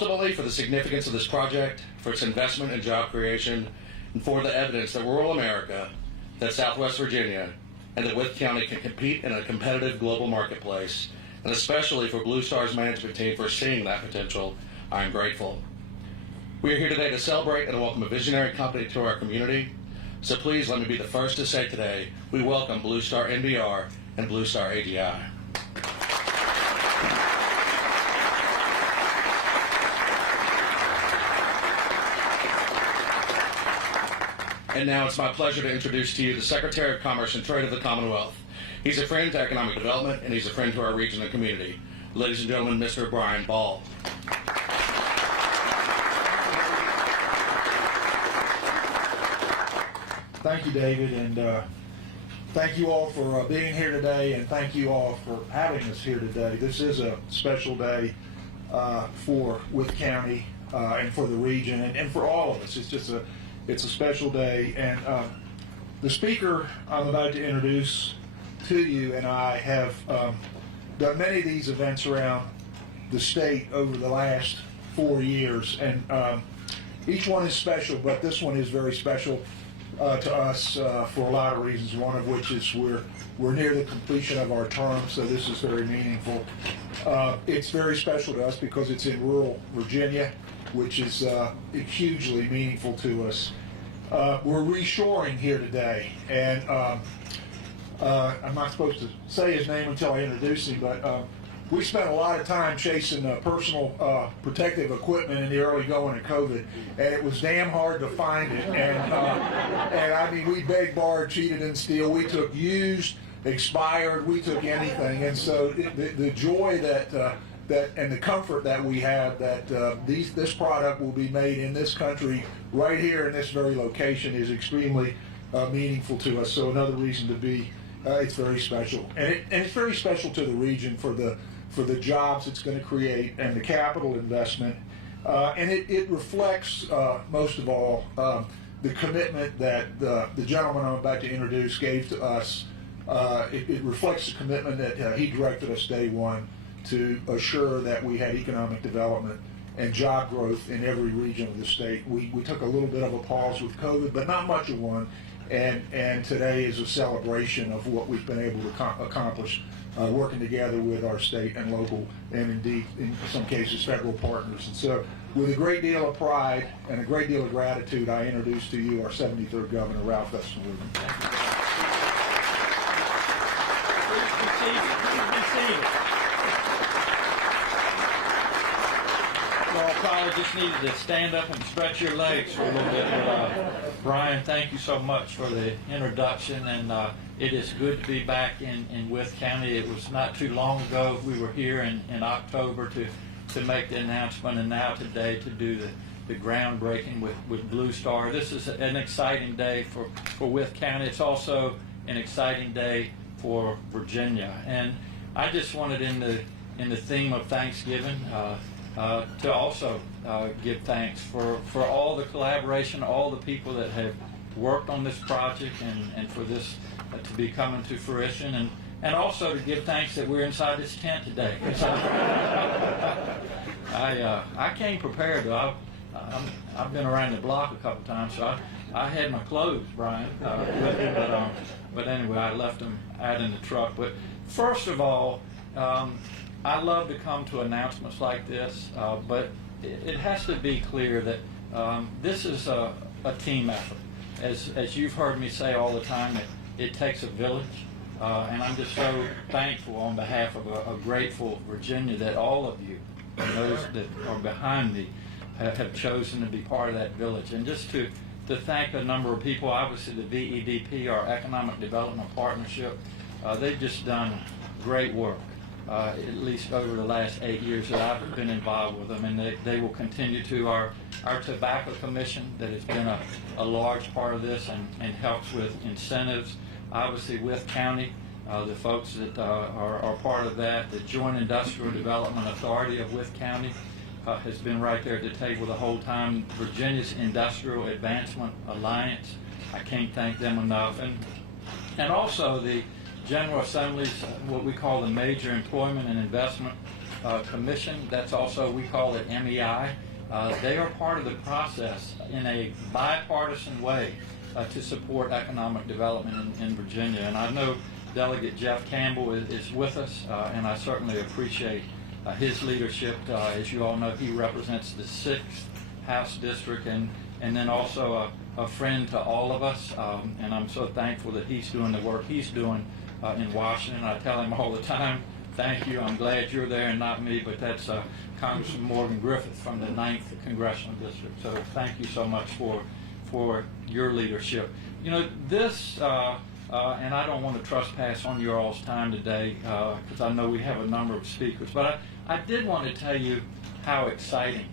Ultimately, for the significance of this project, for its investment and job creation, and for the evidence that rural America, that Southwest Virginia, and that Wythe County can compete in a competitive global marketplace, and especially for Blue Star's management team for seeing that potential, I am grateful. We are here today to celebrate and welcome a visionary company to our community. So please let me be the first to say today, we welcome Blue Star NBR and Blue Star AGI. And now it's my pleasure to introduce to you the Secretary of Commerce and Trade of the Commonwealth. He's a friend to economic development, and he's a friend to our region and community. Ladies and gentlemen, Mr. Brian Ball. Thank you, David, and thank you all for being here today, and thank you all for having us here today. This is a special day for Wythe County and for the region, and for all of us. It's a special day, and the speaker I'm about to introduce to you and I have done many of these events around the state over the last 4 years, and each one is special, but this one is very special to us for a lot of reasons, one of which is we're near the completion of our term, so this is very meaningful. It's very special to us because it's in rural Virginia, which is hugely meaningful to us. We're reshoring here today, and I'm not supposed to say his name until I introduce him, but we spent a lot of time chasing personal protective equipment in the early going of COVID, and it was damn hard to find it. And I mean, we begged, borrowed, cheated, and steal. We took used, expired, we took anything. And so the joy that and the comfort that we have that this product will be made in this country, right here in this very location, is extremely meaningful to us. So another reason to be. It's very special, and it's very special to the region for the jobs it's going to create and the capital investment, and it reflects most of all the commitment that the gentleman I'm about to introduce gave to us. It reflects the commitment that he directed us day one to assure that we had economic development and job growth in every region of the state. We took a little bit of a pause with COVID, but not much of one. And today is a celebration of what we've been able to accomplish working together with our state and local and indeed in some cases federal partners. And so with a great deal of pride and a great deal of gratitude, I introduce to you our 73rd Governor, Ralph S. Northam. Probably just needed to stand up and stretch your legs for a little bit. But, Brian, thank you so much for the introduction, and it is good to be back in Wythe County. It was not too long ago we were here in October to make the announcement, and now today to do the groundbreaking with Blue Star. This is an exciting day for Wythe County. It's also an exciting day for Virginia, and I just wanted in the theme of Thanksgiving to also give thanks for all the collaboration, all the people that have worked on this project, and for this to be coming to fruition, and also to give thanks that we're inside this tent today. I came prepared, though. I've been around the block a couple times, so I had my clothes, Brian, with me, but anyway, I left them out in the truck. But first of all, I love to come to announcements like this, but it has to be clear that this is a team effort. As you've heard me say all the time, it takes a village, and I'm just so thankful on behalf of a grateful Virginia that all of you, and those that are behind me, have chosen to be part of that village. And just to thank a number of people, obviously the VEDP, our Economic Development Partnership, they've just done great work. At least over the last 8 years that I've been involved with them, and they will continue to. Our Tobacco Commission that has been a large part of this and helps with incentives. Obviously Wythe County, the folks that are part of that. The Joint Industrial Development Authority of Wythe County has been right there at the table the whole time. Virginia's Industrial Advancement Alliance, I can't thank them enough. And also the General Assembly's, what we call the Major Employment and Investment Commission. That's also, we call it MEI. They are part of the process in a bipartisan way to support economic development in Virginia. And I know Delegate Jeff Campbell is with us, and I certainly appreciate his leadership. As you all know, he represents the 6th House District and then also a friend to all of us. And I'm so thankful that he's doing the work he's doing in Washington. I tell him all the time, thank you, I'm glad you're there and not me, but that's Congressman Morgan Griffith from the 9th Congressional District. So thank you so much for your leadership. You know, this, and I don't want to trespass on your all's time today because I know we have a number of speakers, but I did want to tell you how exciting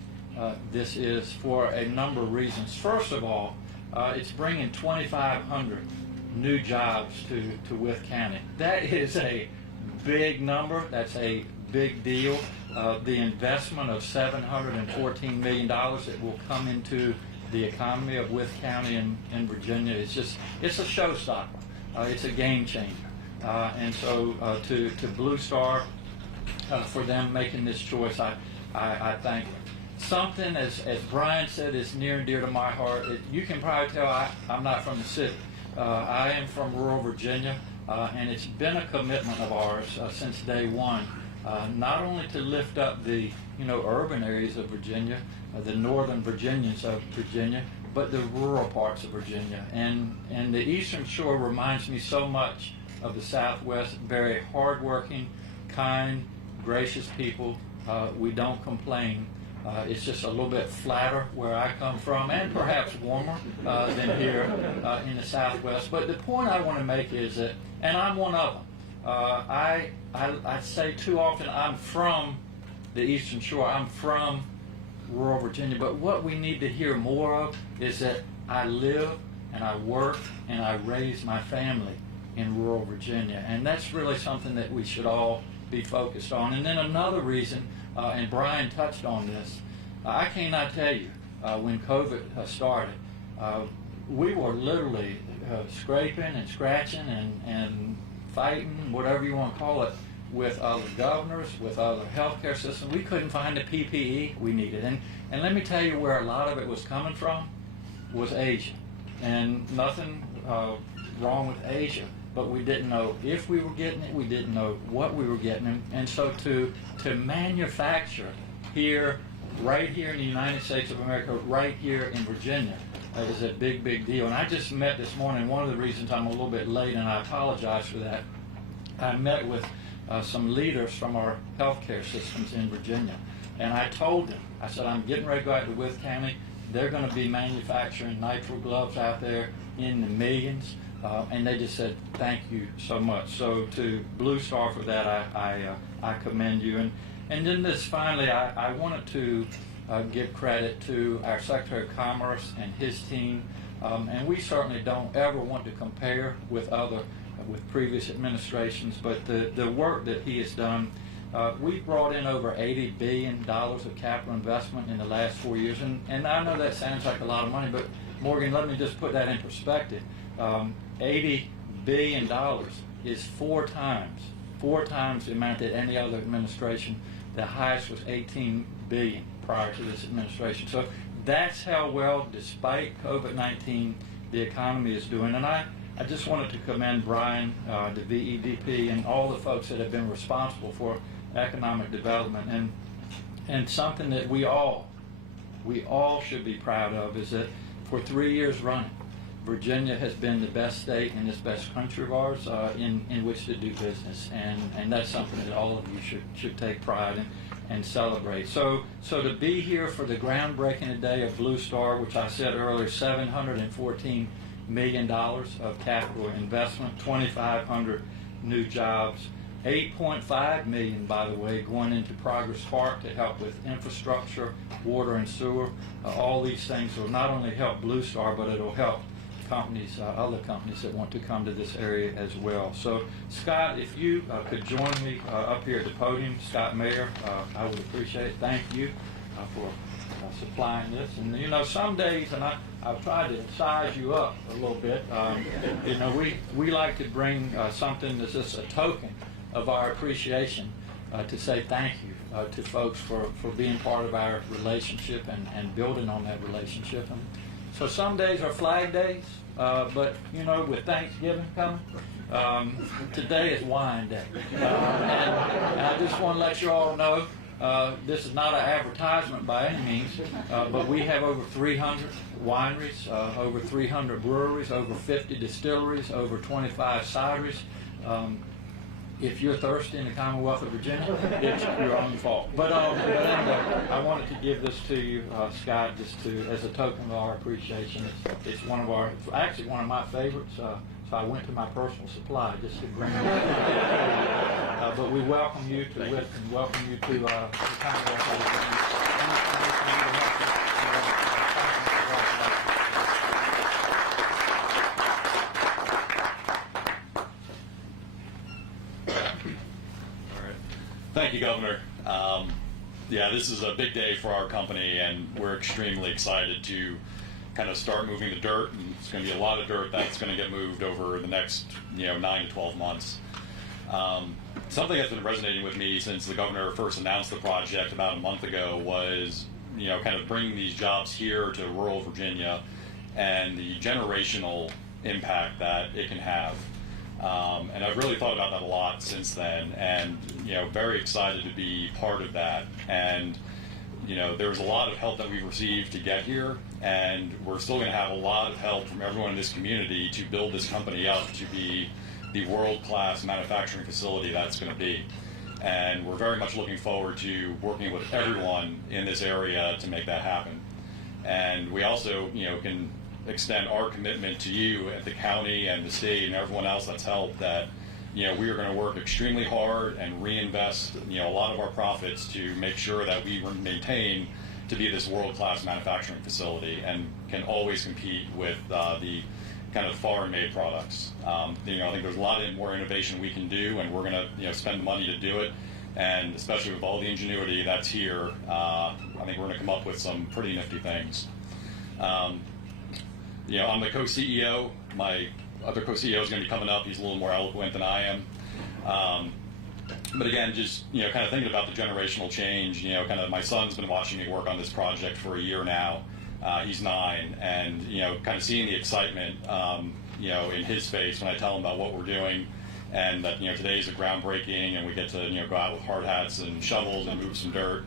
this is for a number of reasons. First of all, it's bringing 2,500 new jobs to Wythe County. That is a big number. That's a big deal. The investment of $714 million that will come into the economy of Wythe County and Virginia is just, it's a showstopper. It's a game changer. And so to Blue Star, for them making this choice, I thank them. Something, as Brian said, is near and dear to my heart. You can probably tell I'm not from the city. I am from rural Virginia, and it's been a commitment of ours since day one, not only to lift up the urban areas of Virginia, the northern Virginians of Virginia, but the rural parts of Virginia. And the Eastern Shore reminds me so much of the Southwest. Very hardworking, kind, gracious people. We don't complain. It's just a little bit flatter where I come from, and perhaps warmer than here in the Southwest. But the point I want to make is that, and I'm one of them, I say too often I'm from the Eastern Shore. I'm from rural Virginia. But what we need to hear more of is that I live and I work and I raise my family in rural Virginia. And that's really something that we should all be focused on. And then another reason, and Brian touched on this, I cannot tell you, when COVID started, we were literally scraping and scratching and fighting, whatever you want to call it, with other governors, with other healthcare systems. We couldn't find the PPE we needed. And let me tell you where a lot of it was coming from was Asia. And nothing wrong with Asia, but we didn't know if we were getting it, we didn't know what we were getting. And so to manufacture here, right here in the United States of America, right here in Virginia, is a big, big deal. And I just met this morning, one of the reasons I'm a little bit late, and I apologize for that, I met with some leaders from our healthcare systems in Virginia. And I told them, I said, I'm getting ready to go out to Wythe County. They're going to be manufacturing nitrile gloves out there in the millions. And they just said, thank you so much. So to Blue Star for that, I commend you. And then this finally, I wanted to give credit to our Secretary of Commerce and his team. And we certainly don't ever want to compare with previous administrations, but the work that he has done, we've brought in over $80 billion of capital investment in the last 4 years. And I know that sounds like a lot of money, but Morgan, let me just put that in perspective. $80 billion is four times the amount that any other administration. The highest was $18 billion prior to this administration. So that's how well, despite COVID-19, the economy is doing. And I just wanted to commend Brian, the VEDP, and all the folks that have been responsible for economic development. And something that we all should be proud of is that for 3 years running, Virginia has been the best state in this best country of ours in which to do business, and that's something that all of you should take pride in and celebrate. So to be here for the groundbreaking today of Blue Star, which I said earlier, $714 million of capital investment, 2,500 new jobs, $8.5 million, by the way, going into Progress Park to help with infrastructure, water and sewer. All these things will not only help Blue Star, but it'll help companies, other companies that want to come to this area as well. So, Scott, if you could join me up here at the podium, Scott Mayer, I would appreciate it. Thank you for supplying this. And some days, and I've tried to size you up a little bit. We like to bring something that's just a token of our appreciation to say thank you to folks for being part of our relationship and building on that relationship. And so some days are flag days, but with Thanksgiving coming, today is wine day. And I just want to let you all know, this is not an advertisement by any means, but we have over 300 wineries, over 300 breweries, over 50 distilleries, over 25 cideries. If you're thirsty in the Commonwealth of Virginia, it's your own fault. But anyway, I wanted to give this to you, Scott, just as a token of our appreciation. It's one of my favorites. So I went to my personal supply just to bring it. But we welcome you to Wythe and welcome you to the Commonwealth of Virginia. Thank you, Governor. Yeah, this is a big day for our company, and we're extremely excited to kind of start moving the dirt. And it's going to be a lot of dirt that's going to get moved over the next 9 to 12 months. Something that's been resonating with me since the governor first announced the project about a month ago was kind of bringing these jobs here to rural Virginia and the generational impact that it can have. And I've really thought about that a lot since then, and very excited to be part of that. And there was a lot of help that we received to get here, and we're still going to have a lot of help from everyone in this community to build this company up to be the world-class manufacturing facility that's going to be. And we're very much looking forward to working with everyone in this area to make that happen. And we also, can extend our commitment to you at the county and the state and everyone else that's helped that, we are going to work extremely hard and reinvest, a lot of our profits to make sure that we maintain to be this world-class manufacturing facility and can always compete with the kind of foreign-made products. I think there's a lot more innovation we can do, and we're going to, spend money to do it. And especially with all the ingenuity that's here, I think we're going to come up with some pretty nifty things. I'm the co-CEO. My other co-CEO is going to be coming up. He's a little more eloquent than I am. But again, just, kind of thinking about the generational change, kind of my son's been watching me work on this project for a year now. He's 9, and, kind of seeing the excitement, in his face when I tell him about what we're doing, and that, today's a groundbreaking, and we get to, go out with hard hats and shovels and move some dirt.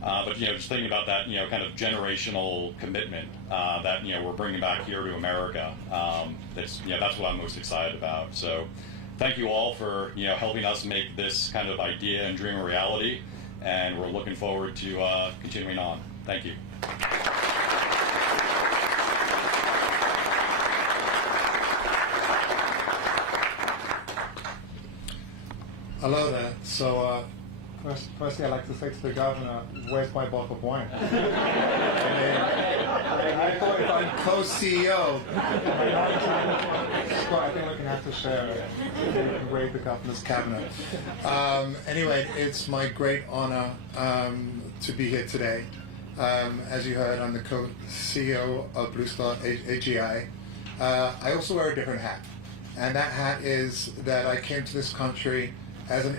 But just thinking about that, kind of generational commitment that we're bringing back here to America. That's what I'm most excited about. So, thank you all for helping us make this kind of idea and dream a reality, and we're looking forward to continuing on. Thank you. Hello there. So, firstly, I'd like to say to the governor, where's my bottle of wine? I thought if I'm co-CEO, Scott, I think we're going to have to share it. We can raid the governor's cabinet. Anyway, it's my great honor to be here today. As you heard, I'm the co-CEO of Blue Star AGI. I also wear a different hat. And that hat is that I came to this country as an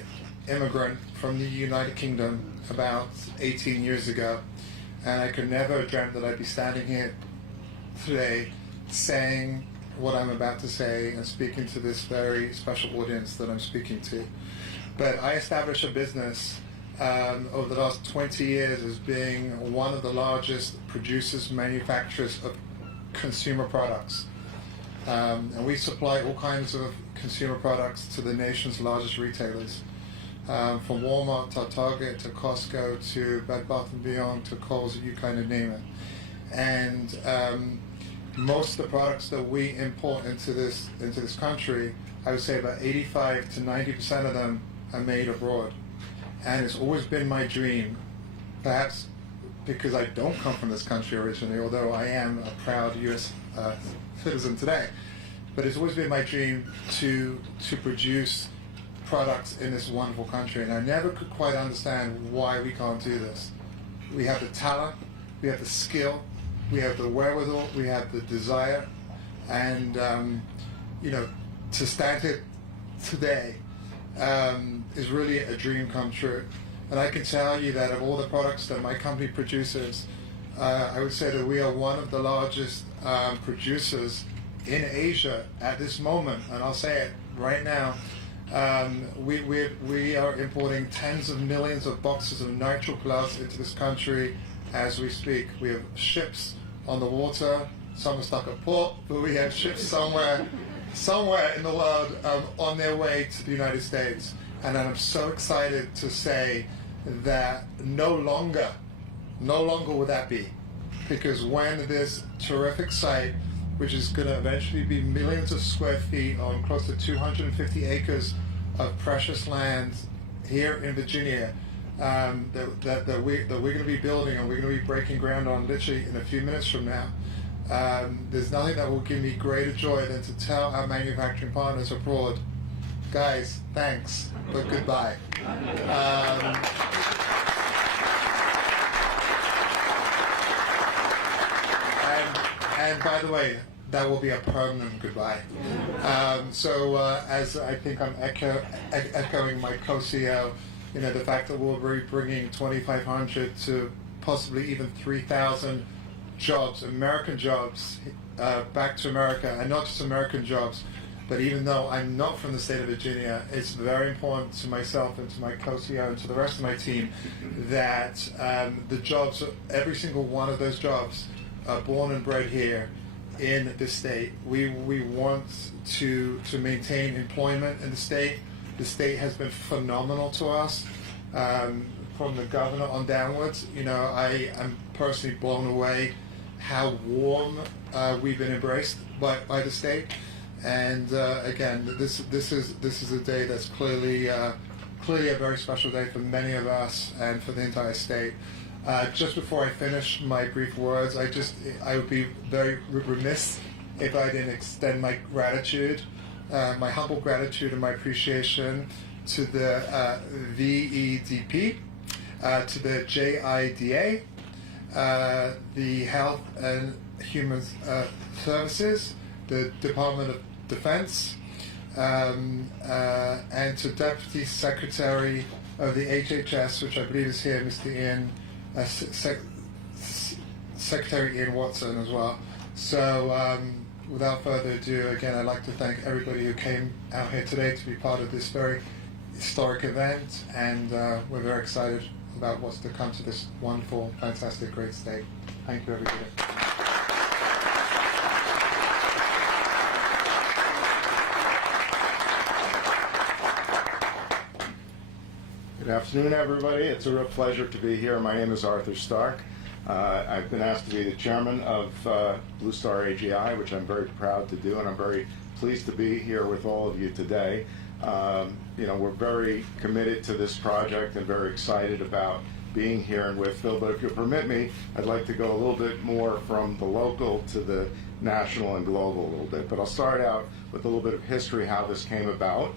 immigrant from the United Kingdom about 18 years ago, and I could never have dreamt that I'd be standing here today saying what I'm about to say and speaking to this very special audience that I'm speaking to. But I established a business over the last 20 years as being one of the largest producers, manufacturers of consumer products. And we supply all kinds of consumer products to the nation's largest retailers, from Walmart to Target to Costco to Bed Bath & Beyond to Kohl's, you kind of name it. And most of the products that we import into this country, I would say about 85 to 90% of them are made abroad. And it's always been my dream, perhaps because I don't come from this country originally, although I am a proud U.S. Citizen today. But it's always been my dream to produce products in this wonderful country, and I never could quite understand why we can't do this. We have the talent, we have the skill, we have the wherewithal, we have the desire, and to stand here today is really a dream come true. And I can tell you that of all the products that my company produces, I would say that we are one of the largest producers in Asia at this moment, and I'll say it right now. We are importing tens of millions of boxes of nitrile gloves into this country as we speak. We have ships on the water, some are stuck at port, but we have ships somewhere in the world on their way to the United States. And I'm so excited to say that no longer will that be, because when this terrific site, which is going to eventually be millions of square feet on close to 250 acres of precious land here in Virginia, that we're going to be building and we're going to be breaking ground on literally in a few minutes from now. There's nothing that will give me greater joy than to tell our manufacturing partners abroad, guys, thanks, but goodbye. And by the way, that will be a permanent goodbye. As I think I'm echoing my co-CEO, the fact that we'll be bringing 2,500 to possibly even 3,000 jobs, American jobs, back to America, and not just American jobs, but even though I'm not from the state of Virginia, it's very important to myself and to my co-CEO and to the rest of my team that the jobs, every single one of those jobs, are born and bred here in the state. We want to maintain employment in the state. The state has been phenomenal to us, from the governor on downwards. I am personally blown away how warm we've been embraced by the state. And again, this is a day that's clearly a very special day for many of us and for the entire state. Just before I finish my brief words, I would be very remiss if I didn't extend my gratitude, my humble gratitude and my appreciation to the VEDP, to the JIDA, the Health and Human Services, the Department of Defense, and to Deputy Secretary of the HHS, which I believe is here, Mr. Ian, Secretary Ian Watson as well. So without further ado, again, I'd like to thank everybody who came out here today to be part of this very historic event, and we're very excited about what's to come to this wonderful, fantastic, great state. Thank you, everybody. Good afternoon, everybody. It's a real pleasure to be here. My name is Arthur Stark. I've been asked to be the chairman of Blue Star AGI, which I'm very proud to do, and I'm very pleased to be here with all of you today. We're very committed to this project and very excited about being here in Wytheville, but if you'll permit me, I'd like to go a little bit more from the local to the national and global a little bit. But I'll start out with a little bit of history, how this came about,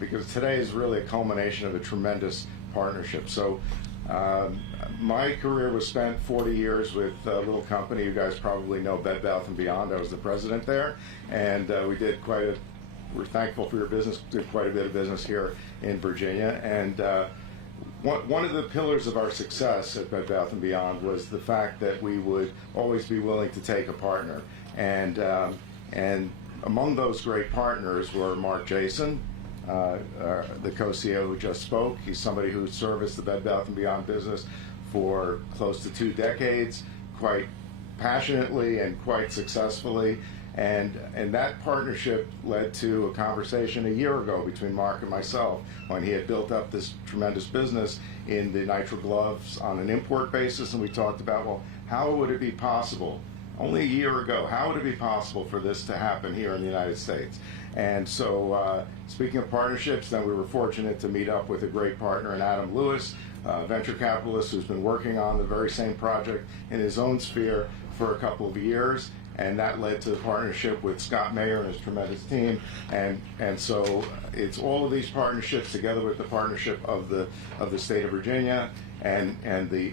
because today is really a culmination of a tremendous partnership. So my career was spent 40 years with a little company. You guys probably know Bed Bath & Beyond. I was the president there, and we're thankful for your business, did quite a bit of business here in Virginia. And one of the pillars of our success at Bed Bath & Beyond was the fact that we would always be willing to take a partner. And among those great partners were Mark Jason, the co-CEO who just spoke. He's somebody who serviced the Bed Bath & Beyond business for close to 2 decades, quite passionately and quite successfully. And that partnership led to a conversation a year ago between Mark and myself when he had built up this tremendous business in the nitrile gloves on an import basis, and we talked about, well, how would it be possible, only a year ago, how would it be possible for this to happen here in the United States? And so speaking of partnerships, then we were fortunate to meet up with a great partner in Adam Lewis, a venture capitalist who's been working on the very same project in his own sphere for a couple of years. And that led to the partnership with Scott Mayer and his tremendous team, and so it's all of these partnerships together with the partnership of the state of Virginia and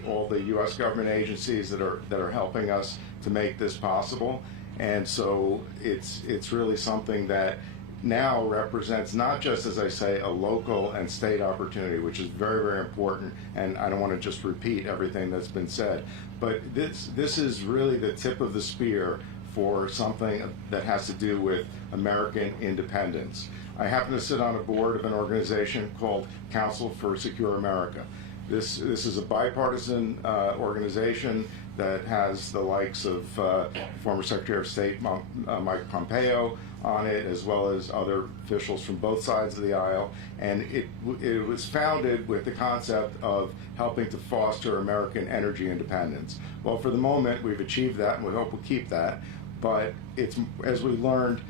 all the U.S. government agencies that are helping us to make this possible. And so it's really something that now represents not just, as I say, a local and state opportunity, which is very, very important, and I don't want to just repeat everything that's been said, but this is really the tip of the spear for something that has to do with American independence. I happen to sit on a board of an organization called Council for Secure America. This is a bipartisan organization that has the likes of former Secretary of State Mike Pompeo on it, as well as other officials from both sides of the aisle. And it was founded with the concept of helping to foster American energy independence. Well, for the moment, we've achieved that, and we hope we'll keep that. But it's, as we learned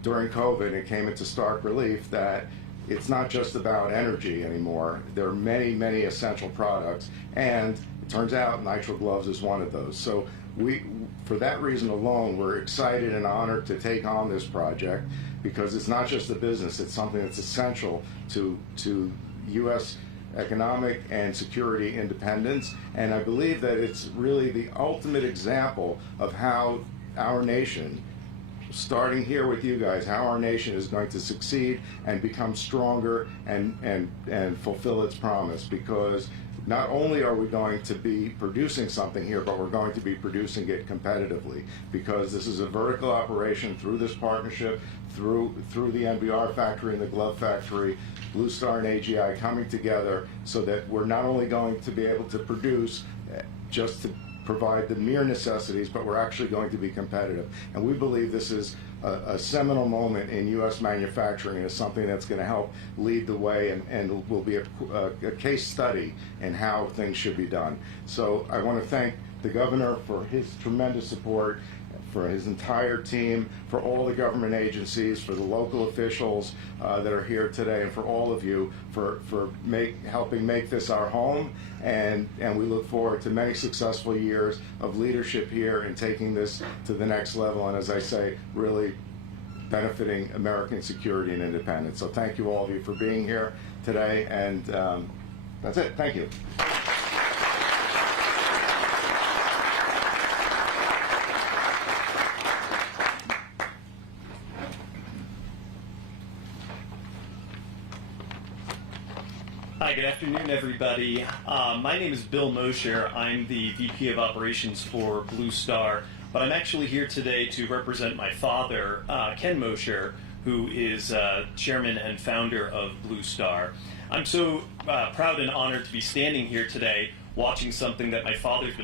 during COVID, it came into stark relief that it's not just about energy anymore. There are many, many essential products, and it turns out nitrile gloves is one of those. So for that reason alone, we're excited and honored to take on this project, because it's not just a business, it's something that's essential to U.S. economic and security independence. And I believe that it's really the ultimate example of how our nation, starting here with you guys, how our nation is going to succeed and become stronger and fulfill its promise. Because not only are we going to be producing something here, but we're going to be producing it competitively, because this is a vertical operation through this partnership, through the NBR factory and the glove factory, Blue Star and AGI coming together, so that we're not only going to be able to produce just to provide the mere necessities, but we're actually going to be competitive. And we believe this is a seminal moment in U.S. manufacturing, and is something that's going to help lead the way and will be a case study in how things should be done. So I want to thank the governor for his tremendous support, for his entire team, for all the government agencies, for the local officials that are here today, and for all of you for helping make this our home. And we look forward to many successful years of leadership here and taking this to the next level, and as I say, really benefiting American security and independence. So thank you, all of you, for being here today, and that's it. Thank you. Hi, good afternoon, everybody. My name is Bill Mosher. I'm the VP of Operations for Blue Star, but I'm actually here today to represent my father, Ken Mosher, who is chairman and founder of Blue Star. I'm so proud and honored to be standing here today watching something that my father's been